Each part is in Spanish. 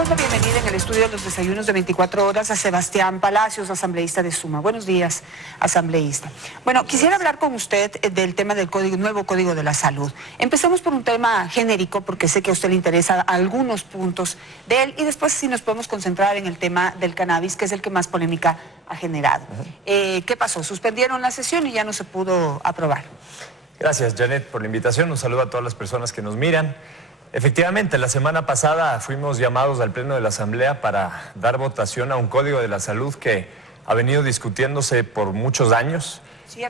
damos la bienvenida en el estudio de los desayunos de 24 horas a Sebastián Palacios, asambleísta de Suma. Buenos días, asambleísta. Bueno, quisiera hablar con usted del tema del nuevo Código de la Salud. Empecemos por un tema genérico, porque sé que a usted le interesa algunos puntos de él, y después si nos podemos concentrar en el tema del cannabis, que es el que más polémica ha generado. ¿Qué pasó? Suspendieron la sesión y ya no se pudo aprobar. Gracias, Janet, por la invitación. Un saludo a todas las personas que nos miran. Efectivamente, la semana pasada fuimos llamados al Pleno de la Asamblea para dar votación a un Código de la Salud que ha venido discutiéndose por muchos años. Sí,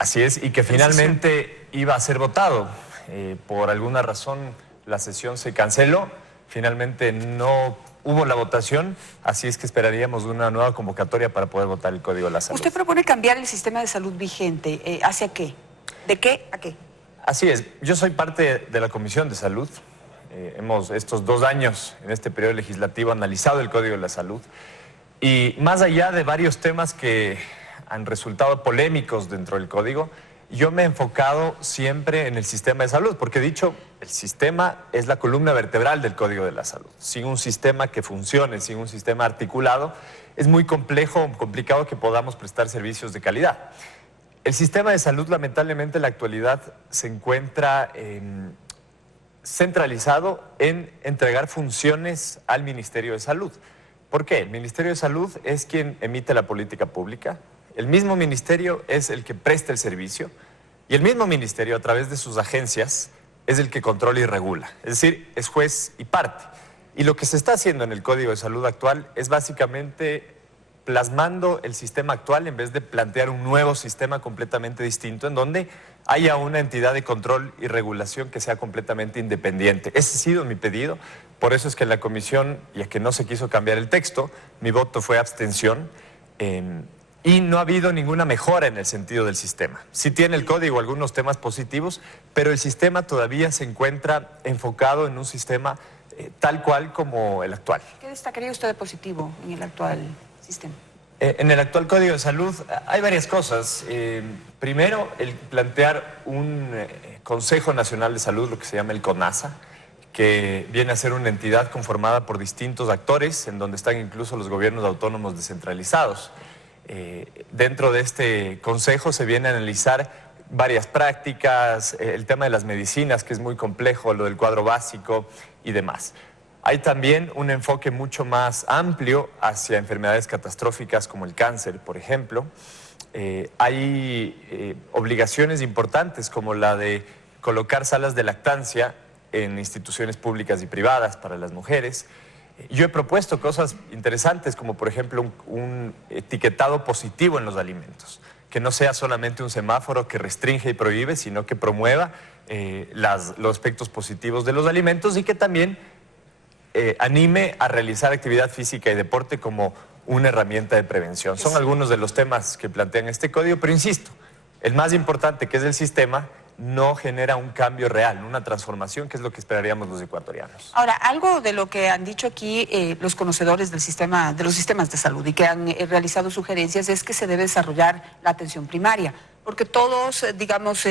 así es, y que finalmente iba a ser votado. Por alguna razón la sesión se canceló, finalmente no hubo la votación, así es que esperaríamos una nueva convocatoria para poder votar el Código de la Salud. ¿Usted propone cambiar el sistema de salud vigente? ¿Hacia qué? ¿De qué a qué? Así es, yo soy parte de la Comisión de Salud. Hemos estos 2 años en este periodo legislativo analizado el Código de la Salud y más allá de varios temas que han resultado polémicos dentro del Código, yo me he enfocado siempre en el sistema de salud, porque he dicho, el sistema es la columna vertebral del Código de la Salud. Sin un sistema que funcione, sin un sistema articulado, es muy complicado que podamos prestar servicios de calidad. El sistema de salud, lamentablemente, en la actualidad se encuentra centralizado en entregar funciones al Ministerio de Salud. ¿Por qué? El Ministerio de Salud es quien emite la política pública, el mismo ministerio es el que presta el servicio y el mismo ministerio, a través de sus agencias, es el que controla y regula. Es decir, es juez y parte. Y lo que se está haciendo en el Código de Salud actual es básicamente plasmando el sistema actual en vez de plantear un nuevo sistema completamente distinto en donde haya una entidad de control y regulación que sea completamente independiente. Ese ha sido mi pedido, por eso es que en la comisión, ya que no se quiso cambiar el texto, mi voto fue abstención y no ha habido ninguna mejora en el sentido del sistema. Sí tiene el código algunos temas positivos, pero el sistema todavía se encuentra enfocado en un sistema tal cual como el actual. ¿Qué destacaría usted de positivo en el actual sistema? En el actual Código de Salud hay varias cosas. Primero, el plantear un Consejo Nacional de Salud, lo que se llama el CONASA, que viene a ser una entidad conformada por distintos actores, en donde están incluso los gobiernos autónomos descentralizados. Dentro de este consejo se viene a analizar varias prácticas, el tema de las medicinas, que es muy complejo, lo del cuadro básico y demás. Hay también un enfoque mucho más amplio hacia enfermedades catastróficas como el cáncer, por ejemplo. Hay obligaciones importantes como la de colocar salas de lactancia en instituciones públicas y privadas para las mujeres. Yo he propuesto cosas interesantes como, por ejemplo, un etiquetado positivo en los alimentos, que no sea solamente un semáforo que restringe y prohíbe, sino que promueva los aspectos positivos de los alimentos y que también anime a realizar actividad física y deporte como una herramienta de prevención. Son algunos de los temas que plantean este código, pero insisto, el más importante, que es el sistema, no genera un cambio real, una transformación, que es lo que esperaríamos los ecuatorianos. Ahora, algo de lo que han dicho aquí los conocedores del sistema, de los sistemas de salud y que han realizado sugerencias es que se debe desarrollar la atención primaria, porque todos, digamos,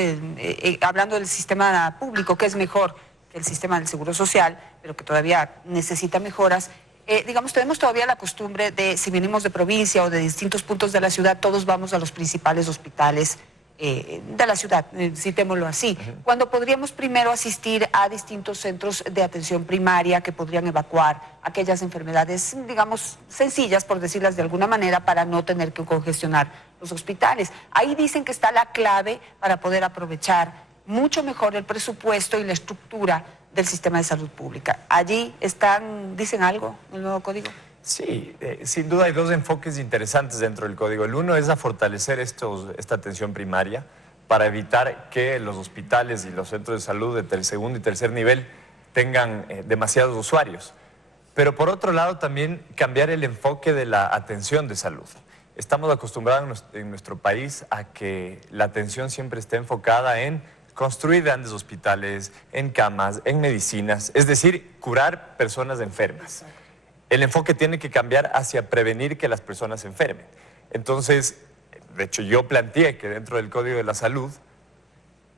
hablando del sistema público, que es mejor que el sistema del Seguro Social, pero que todavía necesita mejoras, digamos, tenemos todavía la costumbre de, si venimos de provincia o de distintos puntos de la ciudad, todos vamos a los principales hospitales de la ciudad, citémoslo así, cuando podríamos primero asistir a distintos centros de atención primaria que podrían evacuar aquellas enfermedades, digamos, sencillas, por decirlas de alguna manera, para no tener que congestionar los hospitales. Ahí dicen que está la clave para poder aprovechar mucho mejor el presupuesto y la estructura del sistema de salud pública. ¿Allí dicen algo en el nuevo código? Sí, sin duda hay 2 enfoques interesantes dentro del código. El uno es a fortalecer esta atención primaria para evitar que los hospitales y los centros de salud de segundo y tercer nivel tengan demasiados usuarios. Pero por otro lado también cambiar el enfoque de la atención de salud. Estamos acostumbrados en nuestro país a que la atención siempre esté enfocada en construir grandes hospitales, en camas, en medicinas, es decir, curar personas enfermas. El enfoque tiene que cambiar hacia prevenir que las personas se enfermen. Entonces, de hecho, yo planteé que dentro del Código de la Salud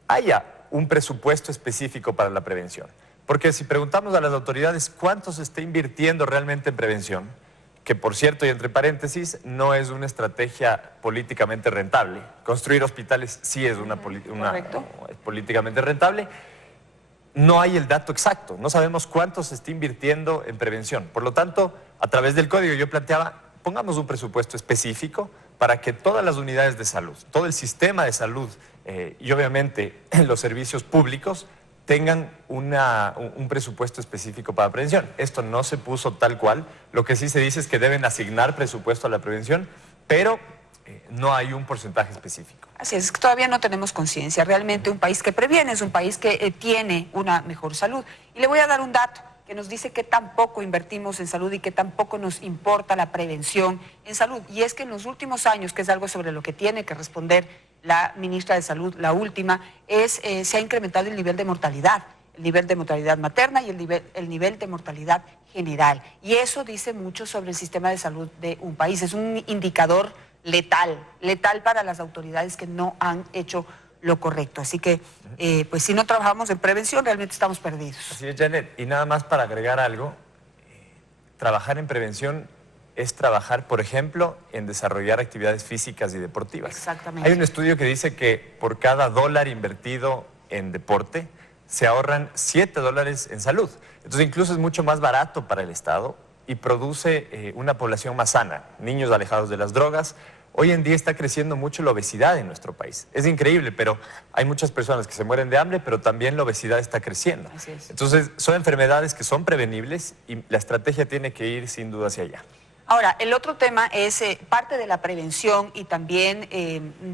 haya un presupuesto específico para la prevención. Porque si preguntamos a las autoridades cuánto se está invirtiendo realmente en prevención, que por cierto, y entre paréntesis, no es una estrategia políticamente rentable. Construir hospitales sí es es políticamente rentable. No hay el dato exacto, no sabemos cuánto se está invirtiendo en prevención. Por lo tanto, a través del código yo planteaba, pongamos un presupuesto específico para que todas las unidades de salud, todo el sistema de salud y obviamente los servicios públicos tengan un presupuesto específico para prevención. Esto no se puso tal cual, lo que sí se dice es que deben asignar presupuesto a la prevención, pero no hay un porcentaje específico. Así es que todavía no tenemos conciencia. Realmente un país que previene es un país que tiene una mejor salud. Y le voy a dar un dato que nos dice que tampoco invertimos en salud y que tampoco nos importa la prevención en salud. Y es que en los últimos años, que es algo sobre lo que tiene que responder la ministra de Salud, la última, se ha incrementado el nivel de mortalidad materna y el nivel de mortalidad general. Y eso dice mucho sobre el sistema de salud de un país. Es un indicador letal para las autoridades que no han hecho lo correcto. Así que, pues si no trabajamos en prevención, realmente estamos perdidos. Así es, Janet. Y nada más para agregar algo, trabajar en prevención es trabajar, por ejemplo, en desarrollar actividades físicas y deportivas. Exactamente. Hay un estudio que dice que por cada $1 invertido en deporte, se ahorran $7 en salud. Entonces, incluso es mucho más barato para el Estado y produce una población más sana, niños alejados de las drogas. Hoy en día está creciendo mucho la obesidad en nuestro país. Es increíble, pero hay muchas personas que se mueren de hambre, pero también la obesidad está creciendo. Así es. Entonces, son enfermedades que son prevenibles y la estrategia tiene que ir sin duda hacia allá. Ahora, el otro tema es parte de la prevención y también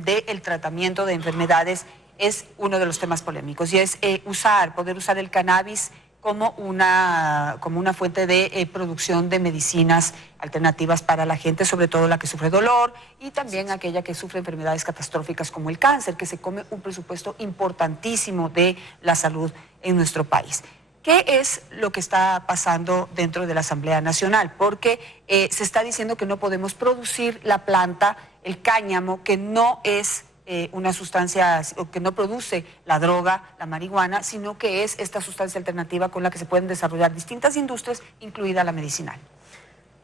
del tratamiento de enfermedades es uno de los temas polémicos y es poder usar el cannabis como una fuente de producción de medicinas alternativas para la gente, sobre todo la que sufre dolor y también aquella que sufre enfermedades catastróficas como el cáncer, que se come un presupuesto importantísimo de la salud en nuestro país. ¿Qué es lo que está pasando dentro de la Asamblea Nacional? Porque se está diciendo que no podemos producir la planta, el cáñamo, que no es una sustancia que no produce la droga, la marihuana, sino que es esta sustancia alternativa con la que se pueden desarrollar distintas industrias, incluida la medicinal.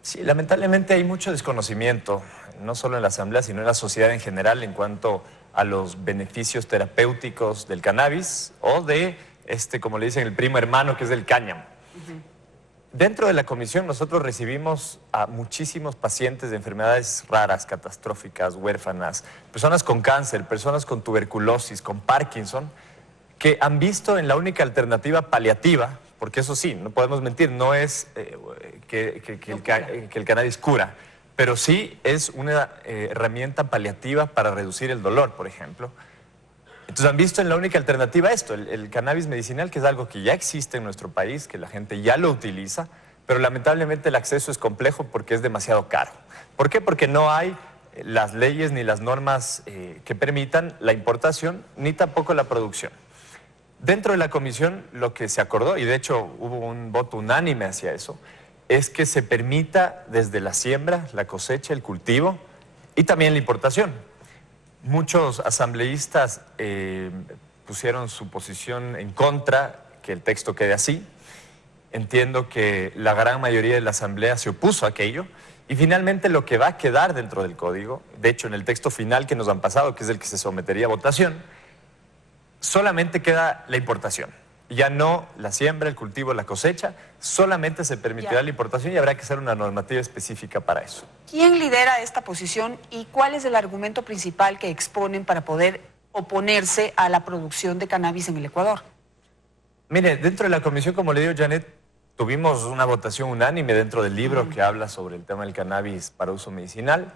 Sí, lamentablemente hay mucho desconocimiento, no solo en la Asamblea, sino en la sociedad en general, en cuanto a los beneficios terapéuticos del cannabis o de como le dicen, el primo hermano, que es el cáñamo. Dentro de la comisión nosotros recibimos a muchísimos pacientes de enfermedades raras, catastróficas, huérfanas, personas con cáncer, personas con tuberculosis, con Parkinson, que han visto en la única alternativa paliativa, porque eso sí, no podemos mentir, no es que el cannabis cura, pero sí es una herramienta paliativa para reducir el dolor, por ejemplo. Entonces han visto en la única alternativa esto, el cannabis medicinal, que es algo que ya existe en nuestro país, que la gente ya lo utiliza, pero lamentablemente el acceso es complejo porque es demasiado caro. ¿Por qué? Porque no hay las leyes ni las normas que permitan la importación, ni tampoco la producción. Dentro de la comisión lo que se acordó, y de hecho hubo un voto unánime hacia eso, es que se permita desde la siembra, la cosecha, el cultivo y también la importación. Muchos asambleístas pusieron su posición en contra, que el texto quede así. Entiendo que la gran mayoría de la asamblea se opuso a aquello. Y finalmente lo que va a quedar dentro del código, de hecho en el texto final que nos han pasado, que es el que se sometería a votación, solamente queda la importación. Ya no la siembra, el cultivo, la cosecha, solamente se permitirá la importación y habrá que hacer una normativa específica para eso. ¿Quién lidera esta posición y cuál es el argumento principal que exponen para poder oponerse a la producción de cannabis en el Ecuador? Mire, dentro de la comisión, como le digo, Janet, tuvimos una votación unánime dentro del libro que habla sobre el tema del cannabis para uso medicinal.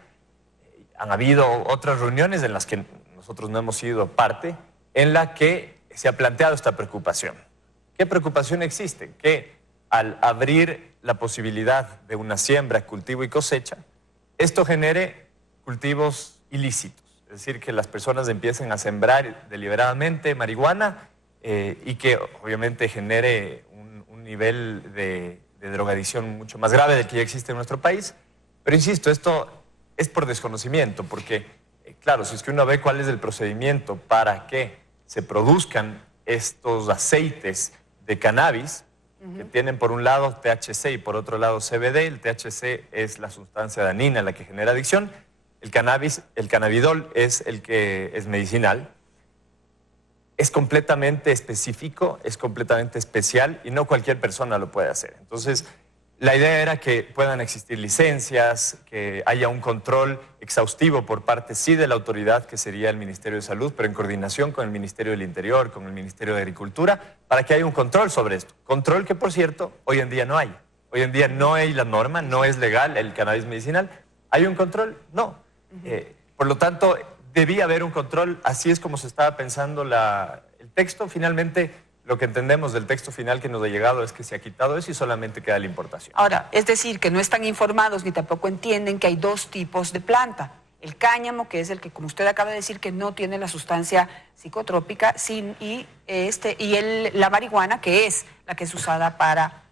Han habido otras reuniones en las que nosotros no hemos sido parte, en la que se ha planteado esta preocupación. ¿Qué preocupación existe? Que al abrir la posibilidad de una siembra, cultivo y cosecha, esto genere cultivos ilícitos. Es decir, que las personas empiecen a sembrar deliberadamente marihuana y que obviamente genere un nivel de drogadicción mucho más grave del que ya existe en nuestro país. Pero insisto, esto es por desconocimiento, porque claro, si es que uno ve cuál es el procedimiento para que se produzcan estos aceites de cannabis, que tienen por un lado THC y por otro lado CBD. El THC es la sustancia dañina, la que genera adicción. El cannabidol es el que es medicinal. Es completamente específico, es completamente especial y no cualquier persona lo puede hacer. Entonces, la idea era que puedan existir licencias, que haya un control exhaustivo por parte, sí, de la autoridad, que sería el Ministerio de Salud, pero en coordinación con el Ministerio del Interior, con el Ministerio de Agricultura, para que haya un control sobre esto. Control que, por cierto, hoy en día no hay. Hoy en día no hay la norma, no es legal el cannabis medicinal. ¿Hay un control? No. Por lo tanto, debía haber un control. Así es como se estaba pensando el texto. Finalmente, lo que entendemos del texto final que nos ha llegado es que se ha quitado eso y solamente queda la importación. Ahora, es decir, que no están informados ni tampoco entienden que hay dos tipos de planta. El cáñamo, que es el que, como usted acaba de decir, que no tiene la sustancia psicotrópica, y la marihuana, que es la que es usada para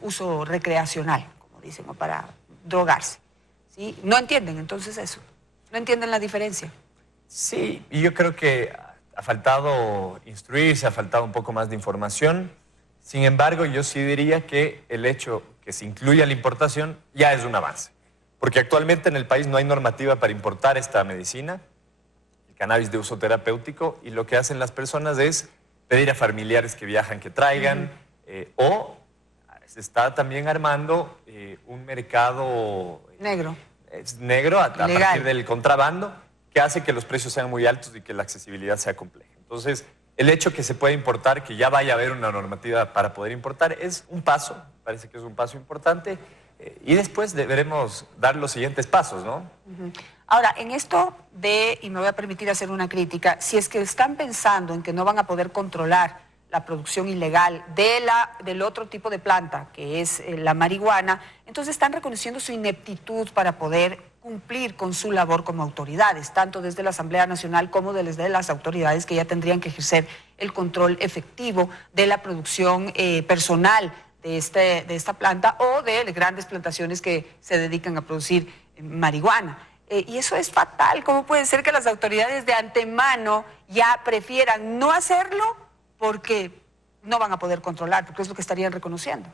uso recreacional, como dicen, o para drogarse. ¿Sí? No entienden entonces eso, no entienden la diferencia. Sí, y yo creo que ha faltado instruirse, ha faltado un poco más de información. Sin embargo, yo sí diría que el hecho que se incluya la importación ya es un avance. Porque actualmente en el país no hay normativa para importar esta medicina, el cannabis de uso terapéutico, y lo que hacen las personas es pedir a familiares que viajan que traigan, o se está también armando un mercado negro a partir del contrabando, que hace que los precios sean muy altos y que la accesibilidad sea compleja. Entonces, el hecho que se pueda importar, que ya vaya a haber una normativa para poder importar, es un paso, parece que es un paso importante, y después deberemos dar los siguientes pasos, ¿no? Ahora, en esto y me voy a permitir hacer una crítica, si es que están pensando en que no van a poder controlar la producción ilegal del otro tipo de planta, que es la marihuana, entonces están reconociendo su ineptitud para poder cumplir con su labor como autoridades, tanto desde la Asamblea Nacional como desde las autoridades que ya tendrían que ejercer el control efectivo de la producción personal de esta planta o de grandes plantaciones que se dedican a producir marihuana. Y eso es fatal. ¿Cómo puede ser que las autoridades de antemano ya prefieran no hacerlo porque no van a poder controlar, porque es lo que estarían reconociendo?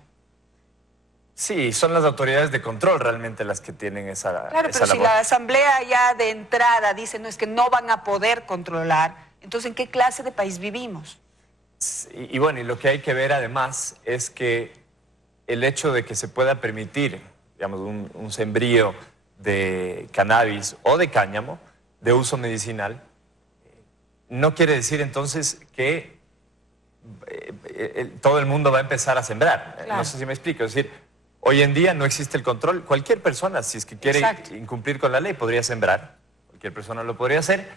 Sí, son las autoridades de control realmente las que tienen esa labor. Claro, pero si la Asamblea ya de entrada dice no, es que no van a poder controlar, entonces ¿en qué clase de país vivimos? Y bueno, y lo que hay que ver además es que el hecho de que se pueda permitir, digamos, un sembrío de cannabis o de cáñamo de uso medicinal, no quiere decir entonces que todo el mundo va a empezar a sembrar. Claro. No sé si me explico. Es decir, hoy en día no existe el control. Cualquier persona, si es que quiere incumplir con la ley, podría sembrar. Cualquier persona lo podría hacer.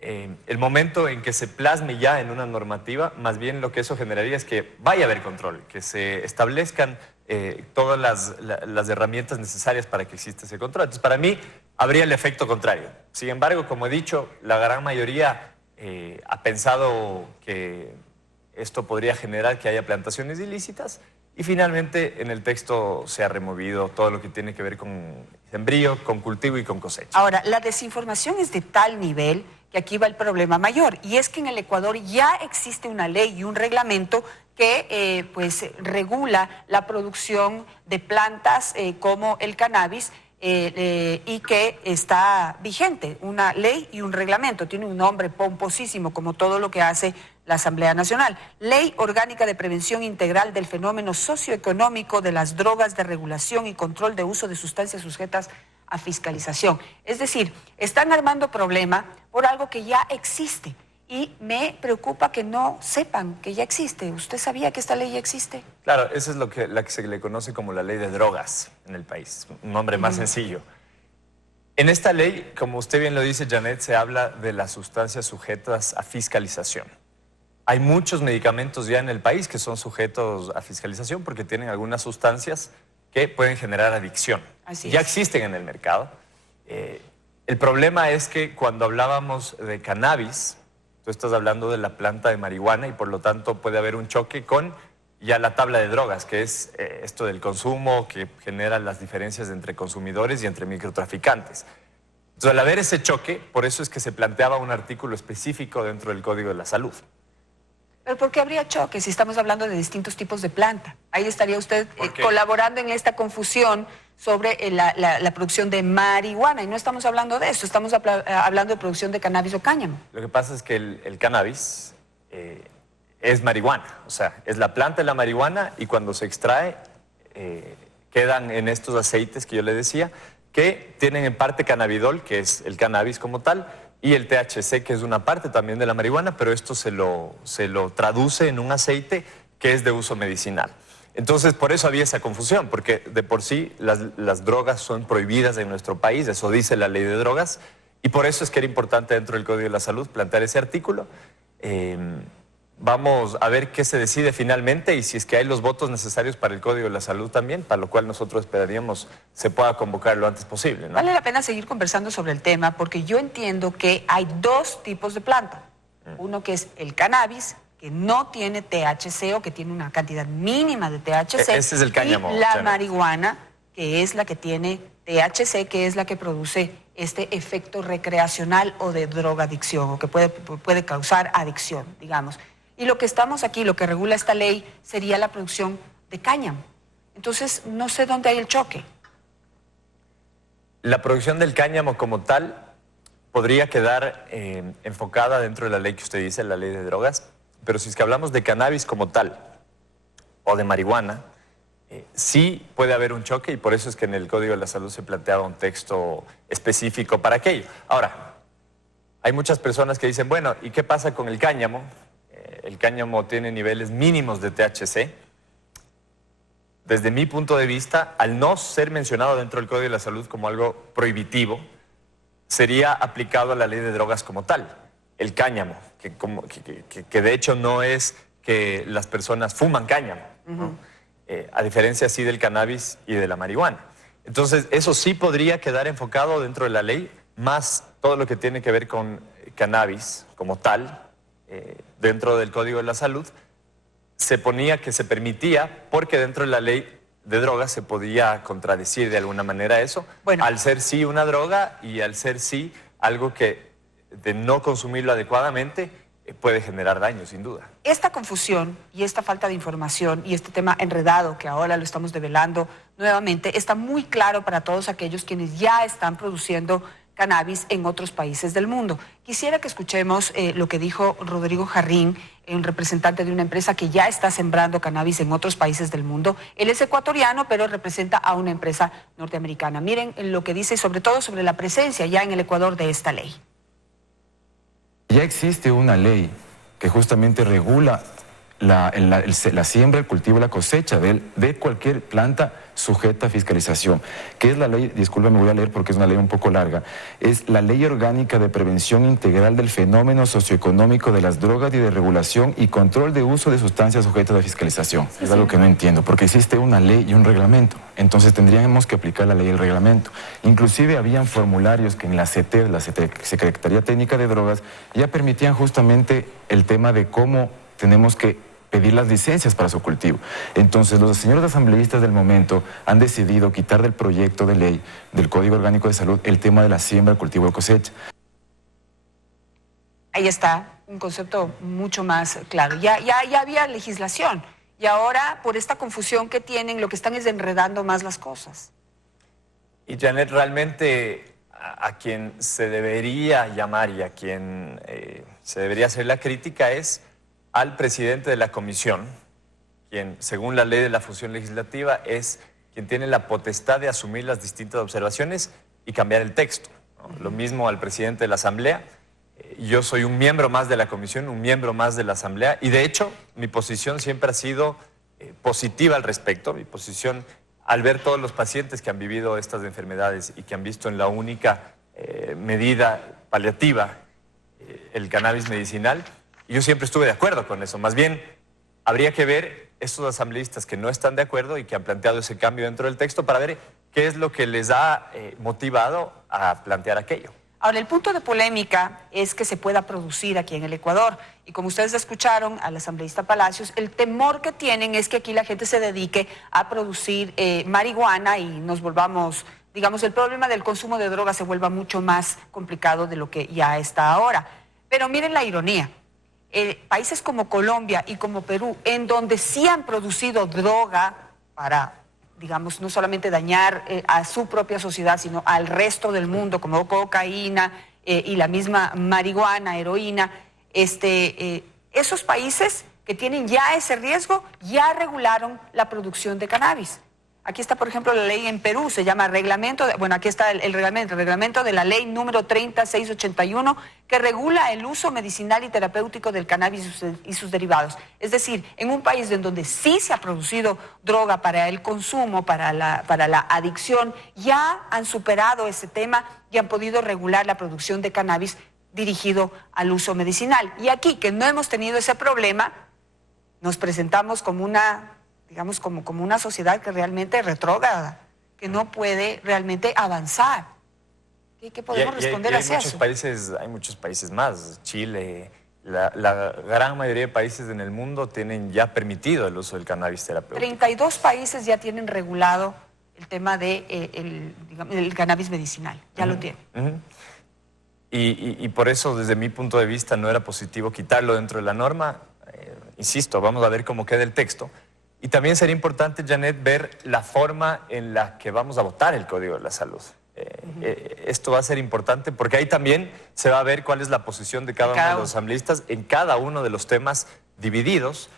El momento en que se plasme ya en una normativa, más bien lo que eso generaría es que vaya a haber control, que se establezcan todas las herramientas necesarias para que exista ese control. Entonces, para mí, habría el efecto contrario. Sin embargo, como he dicho, la gran mayoría ha pensado que esto podría generar que haya plantaciones ilícitas, y finalmente en el texto se ha removido todo lo que tiene que ver con sembrío, con cultivo y con cosecha. Ahora, la desinformación es de tal nivel que aquí va el problema mayor, y es que en el Ecuador ya existe una ley y un reglamento que pues regula la producción de plantas como el cannabis, y que está vigente, una ley y un reglamento, tiene un nombre pomposísimo como todo lo que hace la Asamblea Nacional. Ley Orgánica de Prevención Integral del Fenómeno Socioeconómico de las Drogas, de Regulación y Control de Uso de Sustancias Sujetas a Fiscalización. Es decir, están armando problema por algo que ya existe. Y me preocupa que no sepan que ya existe. ¿Usted sabía que esta ley ya existe? Claro, esa es la que se le conoce como la ley de drogas en el país, un nombre más sencillo. En esta ley, como usted bien lo dice, Janet, se habla de las sustancias sujetas a fiscalización. Hay muchos medicamentos ya en el país que son sujetos a fiscalización porque tienen algunas sustancias que pueden generar adicción. Ya existen en el mercado. El problema es que cuando hablábamos de cannabis, tú estás hablando de la planta de marihuana y por lo tanto puede haber un choque con ya la tabla de drogas, que es esto del consumo que genera las diferencias entre consumidores y entre microtraficantes. Entonces, al haber ese choque, por eso es que se planteaba un artículo específico dentro del Código de la Salud. Pero ¿por qué habría choque si estamos hablando de distintos tipos de planta? Ahí estaría usted colaborando en esta confusión sobre la producción de marihuana, y no estamos hablando de eso, estamos hablando de producción de cannabis o cáñamo. Lo que pasa es que el cannabis es marihuana, o sea, es la planta de la marihuana, y cuando se extrae quedan en estos aceites que yo le decía, que tienen en parte cannabidol, que es el cannabis como tal, y el THC, que es una parte también de la marihuana, pero esto se lo traduce en un aceite que es de uso medicinal. Entonces, por eso había esa confusión, porque de por sí las drogas son prohibidas en nuestro país, eso dice la ley de drogas, y por eso es que era importante dentro del Código de la Salud plantear ese artículo. Vamos a ver qué se decide finalmente y si es que hay los votos necesarios para el Código de la Salud también, para lo cual nosotros esperaríamos se pueda convocar lo antes posible, ¿no? Vale la pena seguir conversando sobre el tema porque yo entiendo que hay dos tipos de planta. Uno que es el cannabis, que no tiene THC o que tiene una cantidad mínima de THC. Ese es el cáñamo. Y la marihuana, que es la que tiene THC, que es la que produce este efecto recreacional o de drogadicción, o que puede causar adicción, digamos. Y lo que estamos aquí, lo que regula esta ley, sería la producción de cáñamo. Entonces, no sé dónde hay el choque. La producción del cáñamo como tal podría quedar enfocada dentro de la ley que usted dice, la ley de drogas, pero si es que hablamos de cannabis como tal o de marihuana, sí puede haber un choque, y por eso es que en el Código de la Salud se planteaba un texto específico para aquello. Ahora, hay muchas personas que dicen, bueno, ¿y qué pasa con el cáñamo? El cáñamo tiene niveles mínimos de THC. Desde mi punto de vista, al no ser mencionado dentro del Código de la Salud como algo prohibitivo, sería aplicado a la ley de drogas como tal. El cáñamo, que de hecho no es que las personas fuman cáñamo, ¿no? A diferencia así del cannabis y de la marihuana. Entonces, eso sí podría quedar enfocado dentro de la ley, más todo lo que tiene que ver con cannabis como tal, dentro del Código de la Salud, se ponía que se permitía, porque dentro de la ley de drogas se podía contradecir de alguna manera eso, bueno, al ser sí una droga y al ser sí algo que de no consumirlo adecuadamente puede generar daño, sin duda. Esta confusión y esta falta de información y este tema enredado que ahora lo estamos develando nuevamente está muy claro para todos aquellos quienes ya están produciendo cannabis en otros países del mundo. Quisiera que escuchemos lo que dijo Rodrigo Jarrín, un representante de una empresa que ya está sembrando cannabis en otros países del mundo. Él es ecuatoriano, pero representa a una empresa norteamericana. Miren lo que dice, sobre todo sobre la presencia ya en el Ecuador de esta ley. Ya existe una ley que justamente regula la siembra, el cultivo y la cosecha de cualquier planta sujeta a fiscalización, que es la ley, discúlpame, voy a leer porque es una ley un poco larga, es la Ley Orgánica de Prevención Integral del Fenómeno Socioeconómico de las Drogas y de Regulación y Control de Uso de Sustancias Sujetas a Fiscalización. Es algo que no entiendo, porque existe una ley y un reglamento, entonces tendríamos que aplicar la ley y el reglamento. Inclusive habían formularios que en la CTE, la Secretaría Técnica de Drogas, ya permitían justamente el tema de cómo tenemos que pedir las licencias para su cultivo. Entonces, los señores asambleístas del momento han decidido quitar del proyecto de ley del Código Orgánico de Salud el tema de la siembra, el cultivo y cosecha. Ahí está, un concepto mucho más claro. Ya había legislación y ahora, por esta confusión que tienen, lo que están es enredando más las cosas. Y Janet, realmente a quien se debería llamar y a quien se debería hacer la crítica es al presidente de la comisión, quien, según la ley de la función legislativa, es quien tiene la potestad de asumir las distintas observaciones y cambiar el texto, ¿no? Lo mismo al presidente de la Asamblea. Yo soy un miembro más de la comisión, un miembro más de la Asamblea, y de hecho mi posición siempre ha sido positiva al respecto. Mi posición, al ver todos los pacientes que han vivido estas enfermedades y que han visto en la única medida paliativa el cannabis medicinal, yo siempre estuve de acuerdo con eso. Más bien, habría que ver estos asambleístas que no están de acuerdo y que han planteado ese cambio dentro del texto para ver qué es lo que les ha motivado a plantear aquello. Ahora, el punto de polémica es que se pueda producir aquí en el Ecuador. Y como ustedes escucharon al asambleísta Palacios, el temor que tienen es que aquí la gente se dedique a producir marihuana y nos volvamos, digamos, el problema del consumo de drogas se vuelva mucho más complicado de lo que ya está ahora. Pero miren la ironía. países como Colombia y como Perú, en donde sí han producido droga para, digamos, no solamente dañar a su propia sociedad, sino al resto del mundo, como cocaína y la misma marihuana, heroína, esos países que tienen ya ese riesgo ya regularon la producción de cannabis. Aquí está, por ejemplo, la ley en Perú, se llama reglamento, aquí está el reglamento de la ley número 30681, que regula el uso medicinal y terapéutico del cannabis y sus derivados. Es decir, en un país en donde sí se ha producido droga para el consumo, para la adicción, ya han superado ese tema y han podido regular la producción de cannabis dirigido al uso medicinal. Y aquí, que no hemos tenido ese problema, nos presentamos como una, digamos, como una sociedad que realmente es retrógrada, que no puede realmente avanzar. ¿Qué podemos responder hacia eso? Hay muchos países más. Chile, la gran mayoría de países en el mundo tienen ya permitido el uso del cannabis terapéutico. 32 países ya tienen regulado el tema de el cannabis medicinal, ya lo tienen. Y por eso, desde mi punto de vista, no era positivo quitarlo dentro de la norma. Insisto, vamos a ver cómo queda el texto. Y también sería importante, Janet, ver la forma en la que vamos a votar el Código de la Salud. Esto va a ser importante porque ahí también se va a ver cuál es la posición de cada uno de los asambleístas en cada uno de los temas divididos.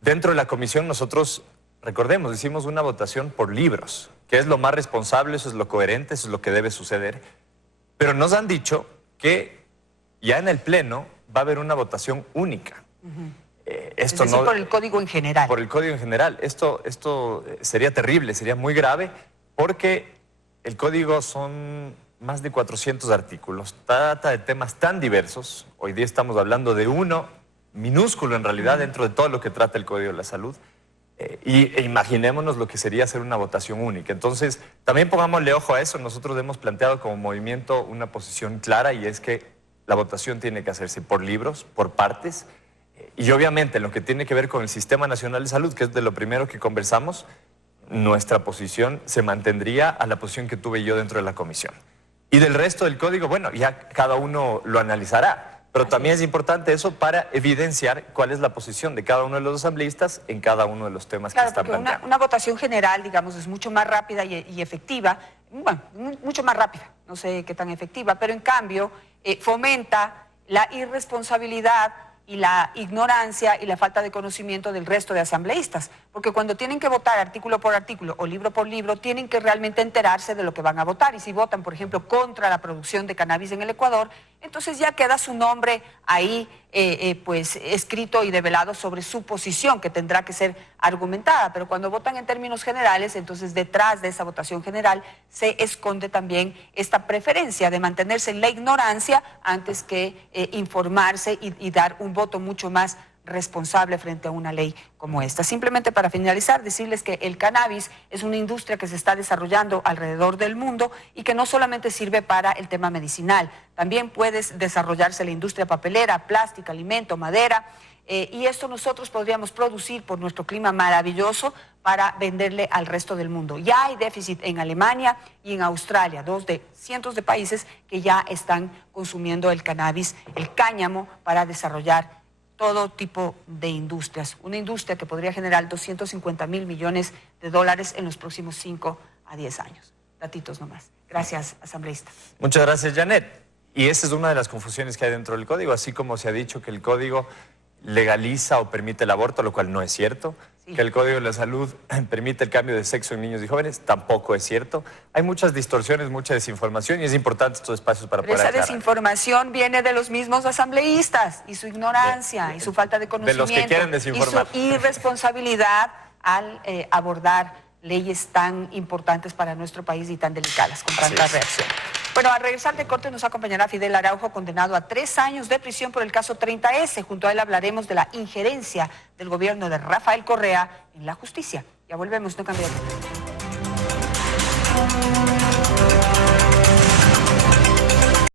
Dentro de la comisión nosotros, recordemos, hicimos una votación por libros, que es lo más responsable, eso es lo coherente, eso es lo que debe suceder. Pero nos han dicho que ya en el Pleno va a haber una votación única. Esto es decir, por el código en general. Por el código en general. Esto sería terrible, sería muy grave, porque el código son más de 400 artículos. Trata de temas tan diversos. Hoy día estamos hablando de uno minúsculo en realidad dentro de todo lo que trata el Código de la Salud. E imaginémonos lo que sería hacer una votación única. Entonces, también pongámosle ojo a eso. Nosotros hemos planteado como movimiento una posición clara, y es que la votación tiene que hacerse por libros, por partes. Y obviamente, en lo que tiene que ver con el Sistema Nacional de Salud, que es de lo primero que conversamos, nuestra posición se mantendría a la posición que tuve yo dentro de la comisión. Y del resto del código, bueno, ya cada uno lo analizará. Pero también es importante eso para evidenciar cuál es la posición de cada uno de los asambleístas en cada uno de los temas que están planteando. Una votación general, digamos, es mucho más rápida y efectiva. Bueno, mucho más rápida, no sé qué tan efectiva, pero en cambio fomenta la irresponsabilidad y la ignorancia y la falta de conocimiento del resto de asambleístas, porque cuando tienen que votar artículo por artículo o libro por libro, tienen que realmente enterarse de lo que van a votar, y si votan, por ejemplo, contra la producción de cannabis en el Ecuador, entonces ya queda su nombre ahí pues escrito y develado sobre su posición, que tendrá que ser argumentada. Pero cuando votan en términos generales, entonces detrás de esa votación general se esconde también esta preferencia de mantenerse en la ignorancia antes que informarse y dar un voto mucho más responsable frente a una ley como esta. Simplemente para finalizar, decirles que el cannabis es una industria que se está desarrollando alrededor del mundo y que no solamente sirve para el tema medicinal, también puede desarrollarse la industria papelera, plástica, alimento, madera, y esto nosotros podríamos producir por nuestro clima maravilloso para venderle al resto del mundo. Ya hay déficit en Alemania y en Australia, dos de cientos de países que ya están consumiendo el cannabis, el cáñamo, para desarrollar todo tipo de industrias. Una industria que podría generar 250.000 millones de dólares en los próximos 5 a 10 años. Datitos nomás. Gracias, asambleísta. Muchas gracias, Janet. Y esa es una de las confusiones que hay dentro del código, así como se ha dicho que el código legaliza o permite el aborto, lo cual no es cierto. Sí. Que el Código de la Salud permite el cambio de sexo en niños y jóvenes, tampoco es cierto. Hay muchas distorsiones, mucha desinformación, y es importante estos espacios para poder aclarar. Esa desinformación viene de los mismos asambleístas y su ignorancia y su falta de conocimiento. De los que quieren desinformar. Y su irresponsabilidad al abordar leyes tan importantes para nuestro país y tan delicadas, con tanta reacción. Bueno, al regresar de corte nos acompañará Fidel Araujo, condenado a 3 años de prisión por el caso 30S. Junto a él hablaremos de la injerencia del gobierno de Rafael Correa en la justicia. Ya volvemos, no cambia de tema.